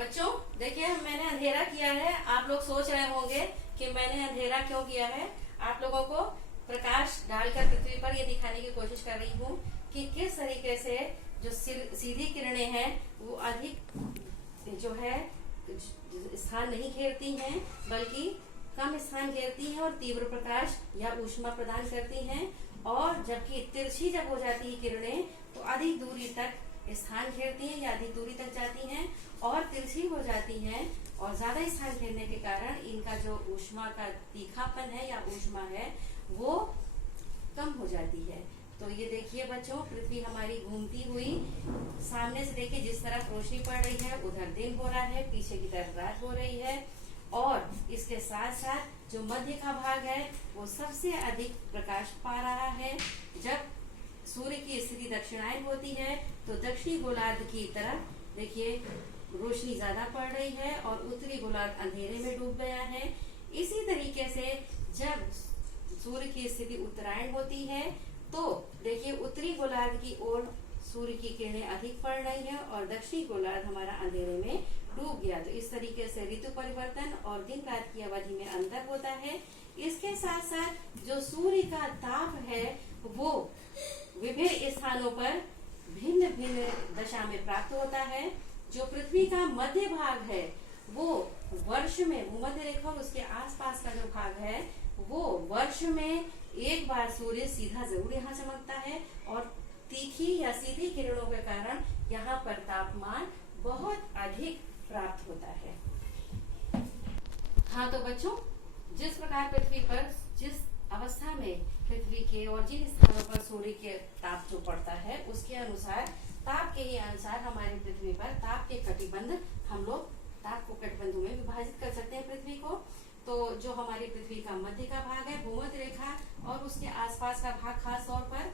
बच्चों देखिए मैंने अंधेरा किया है। आप लोग सोच रहे होंगे कि मैंने अंधेरा क्यों किया है। आप लोगों को प्रकाश डालकर पृथ्वी पर ये दिखाने की कोशिश कर रही हूँ कि किस तरीके से जो सीधी किरणें हैं वो अधिक जो है स्थान नहीं घेरती हैं, बल्कि कम स्थान घेरती हैं और तीव्र प्रकाश या ऊष्मा प्रदान करती हैं। और जबकि तिरछी जब हो जाती है किरणें तो अधिक दूरी तक स्थान घेरती हैं या अधिक दूरी तक जाती हैं, और तिरछी हो जाती हैं और ज्यादा स्थान घेरने के कारण इनका जो ऊष्मा का तीखापन है या ऊष्मा है वो कम हो जाती है। तो ये देखिए बच्चों, पृथ्वी हमारी घूमती हुई सामने से देखिए जिस तरफ रोशनी पड़ रही है उधर दिन हो रहा है, पीछे की तरफ रात हो रही है। और इसके साथ साथ जो मध्य का भाग है वो सबसे अधिक प्रकाश पा रहा है। जब सूर्य की स्थिति दक्षिणायन होती है तो दक्षिणी गोलार्ध की तरफ देखिए रोशनी ज्यादा पड़ रही है और उत्तरी गोलार्ध अंधेरे में डूब गया है। इसी तरीके से जब सूर्य की स्थिति उत्तरायण होती है तो देखिए उत्तरी गोलार्ध की ओर सूर्य की किरणें अधिक पड़ रही हैं और दक्षिणी गोलार्ध हमारा अंधेरे में डूब गया। तो इस तरीके से ऋतु परिवर्तन और दिन रात की अवधि में अंतर होता है। इसके साथ साथ जो सूर्य का ताप है वो विभिन्न स्थानों पर भिन्न भिन्न दशा में प्राप्त होता है। जो पृथ्वी का मध्य भाग है वो वर्ष में भूमध्य रेखा और उसके आसपास का जो भाग है वो वर्ष में एक बार सूर्य सीधा जरूर यहाँ चमकता है और तीखी या सीधी किरणों के कारण यहाँ पर तापमान बहुत अधिक प्राप्त होता है। हाँ तो बच्चों, जिस प्रकार पृथ्वी पर जिस अवस्था में पृथ्वी के और जिन स्थानों पर सूर्य के ताप जो पड़ता है उसके अनुसार ताप के ही अनुसार हमारी पृथ्वी पर ताप के कटिबंध हम लोग ताप को कटिबंधों में विभाजित कर सकते हैं पृथ्वी को। तो जो हमारी पृथ्वी का मध्य का भाग है भूमध्य रेखा और उसके आसपास का भाग खास तौर पर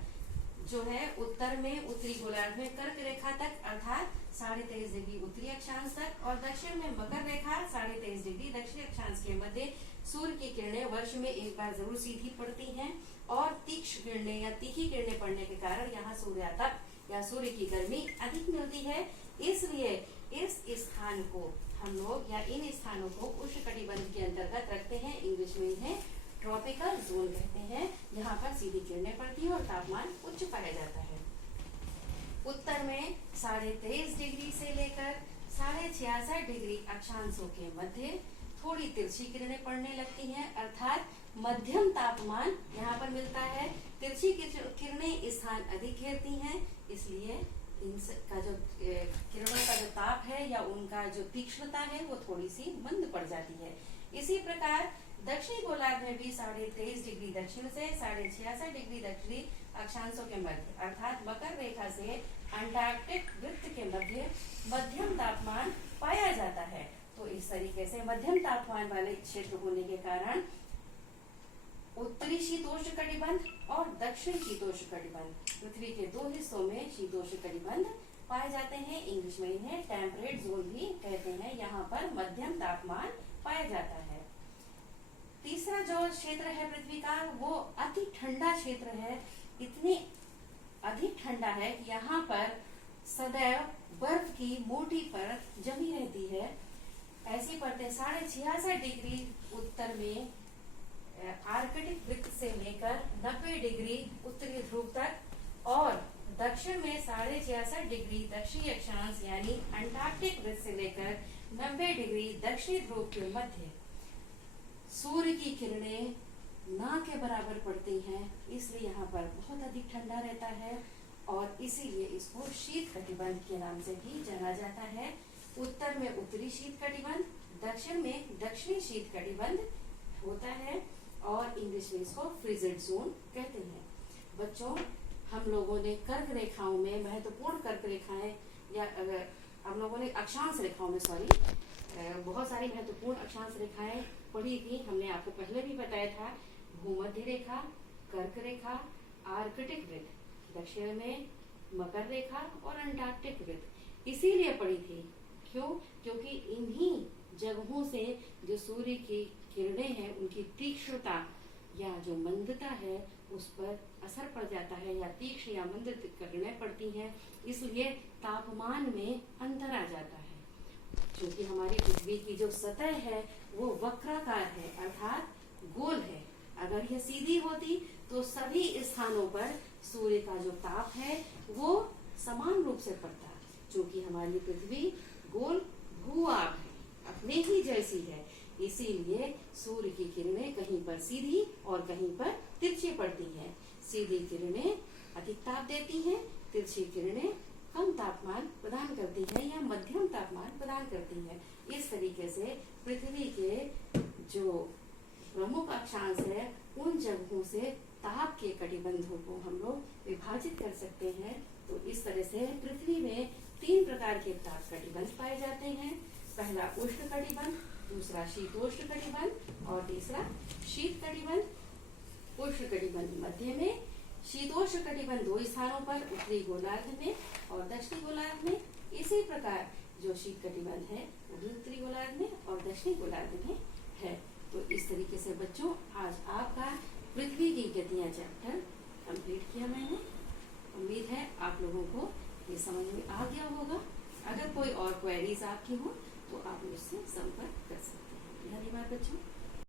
जो है उत्तर में उत्तरी गोलार्ध में कर्क रेखा तक अर्थात 23.5 डिग्री उत्तरी अक्षांश तक और दक्षिण में मकर रेखा 23.5 डिग्री दक्षिणी अक्षांश के मध्य सूर्य की किरणें वर्ष में एक बार जरूर सीधी पड़ती हैं और तीक्ष्ण किरणें या तीखी किरणें पड़ने के कारण यहाँ सूर्यातप या सूर्य की गर्मी अधिक मिलती है। इसलिए इस स्थान को हम लोग या इन स्थानों को उष्णकटिबंध के अंतर्गत रखते हैं। इंग्लिश में इन्हें ट्रॉपिकल जोन कहते हैं, जहाँ पर सीधी किरणें पड़ती है और तापमान उच्च पाया जाता है। उत्तर में 23.5 डिग्री से लेकर 66.5 डिग्री अक्षांशों के मध्य थोड़ी तिरछी किरणें पड़ने लगती हैं, अर्थात मध्यम तापमान यहाँ पर मिलता है। तिरछी किरणें स्थान अधिक घेरती हैं, इसलिए इनका जो किरणों का जो ताप है या उनका जो तीक्ष्णता है वो थोड़ी सी मंद पड़ जाती है। इसी प्रकार दक्षिणी गोलार्ध में भी 23.5 डिग्री दक्षिण से 66.5 डिग्री दक्षिणी अक्षांशों के मध्य अर्थात मकर रेखा से अंटार्कटिक वृत्त के मध्य मध्यम तापमान पाया जाता है। तो इस तरीके से मध्यम तापमान वाले क्षेत्र होने के कारण उत्तरी शीतोष्ण कटिबंध और दक्षिणी शीतोष्ण कटिबंध पृथ्वी के दो हिस्सों में शीतोष्ण कटिबंध पाए जाते हैं। इंग्लिश में इन्हें टेम्परेट जोन भी कहते हैं। यहाँ पर मध्यम तापमान पाया जाता है। तीसरा जो क्षेत्र है पृथ्वी का वो अति ठंडा क्षेत्र है। इतनी अधिक ठंडा है कि यहाँ पर सदैव बर्फ की मोटी परत जमी रहती है। ऐसी परतें 66.5 डिग्री उत्तर में आर्कटिक वृत्त से लेकर 90 डिग्री उत्तरी ध्रुव तक और दक्षिण में 66.5 डिग्री दक्षिणी अक्षांश यानी अंटार्कटिक वृत्त से लेकर 90 डिग्री दक्षिणी ध्रुव के मध्य सूर्य की किरणें ना के बराबर पड़ती हैं, इसलिए यहाँ पर बहुत अधिक ठंडा रहता है और इसीलिए इसको शीत कटिबंध के नाम से भी जाना जाता है। उत्तर में उत्तरी शीत कटिबंध, दक्षिण में दक्षिणी शीत कटिबंध होता है और इंग्लिश में इसको फ्रिजिड जोन कहते हैं। बच्चों, हम लोगों ने कर्क रेखाओं में महत्वपूर्ण कर्क रेखाएं या हम लोगों ने अक्षांश रेखाओं में बहुत सारी महत्वपूर्ण अक्षांश रेखाएं पढ़ी थी। हमने आपको पहले भी बताया था भूमध्य रेखा, कर्क रेखा, आर्कटिक वृत्त, दक्षिण में मकर रेखा और अंटार्कटिक वृत्त इसीलिए पढ़ी थी। क्यों? क्योंकि इन्हीं जगहों से जो सूर्य की किरणें हैं उनकी तीक्ष्णता या जो मंदता है उस पर असर पड़ जाता है या तीक्ष्ण या मंद किरणें पड़ती हैं, इसलिए तापमान में अंतर आ जाता है। क्योंकि हमारी पृथ्वी की जो सतह है वो वक्राकार है, अर्थात गोल है। अगर यह सीधी होती तो सभी स्थानों पर सूर्य का जो ताप है वो समान रूप से पड़ता। क्योंकि हमारी पृथ्वी गोल भूआब है, अपने ही जैसी है, इसीलिए सूर्य की किरणें कहीं पर सीधी और कहीं पर तिरछी पड़ती हैं। सीधी किरणें अधिक ताप देती हैं, तिरछी किरणें कम तापमान प्रदान करती हैं या मध्यम तापमान प्रदान करती हैं। इस तरीके से पृथ्वी के जो प्रमुख अक्षांश है उन जगहों से ताप के कटिबंधों को हम लोग विभाजित कर सकते हैं। तो इस तरह से पृथ्वी में 3 प्रकार के ताप कटिबंध पाए जाते हैं। पहला उष्ण कटिबंध, दूसरा शीतोष्ण कटिबंध और तीसरा शीत कटिबंध। उष्ण कटिबंध मध्य में, शीतोष्ण कटिबंध 2 स्थानों पर, उत्तरी गोलार्ध में और दक्षिणी गोलार्ध में। इसी प्रकार जो शीत कटिबंध है वो भी उत्तरी गोलार्ध में और दक्षिणी गोलार्ध में है। तो इस तरीके से बच्चों आज आपका पृथ्वी की गतियां चैप्टर कंप्लीट किया मैंने। उम्मीद है आप लोगों को ये समझ में आ गया होगा। अगर कोई और क्वेरीज आपकी हो तो आप मुझसे संपर्क कर सकते हैं। धन्यवाद बच्चों।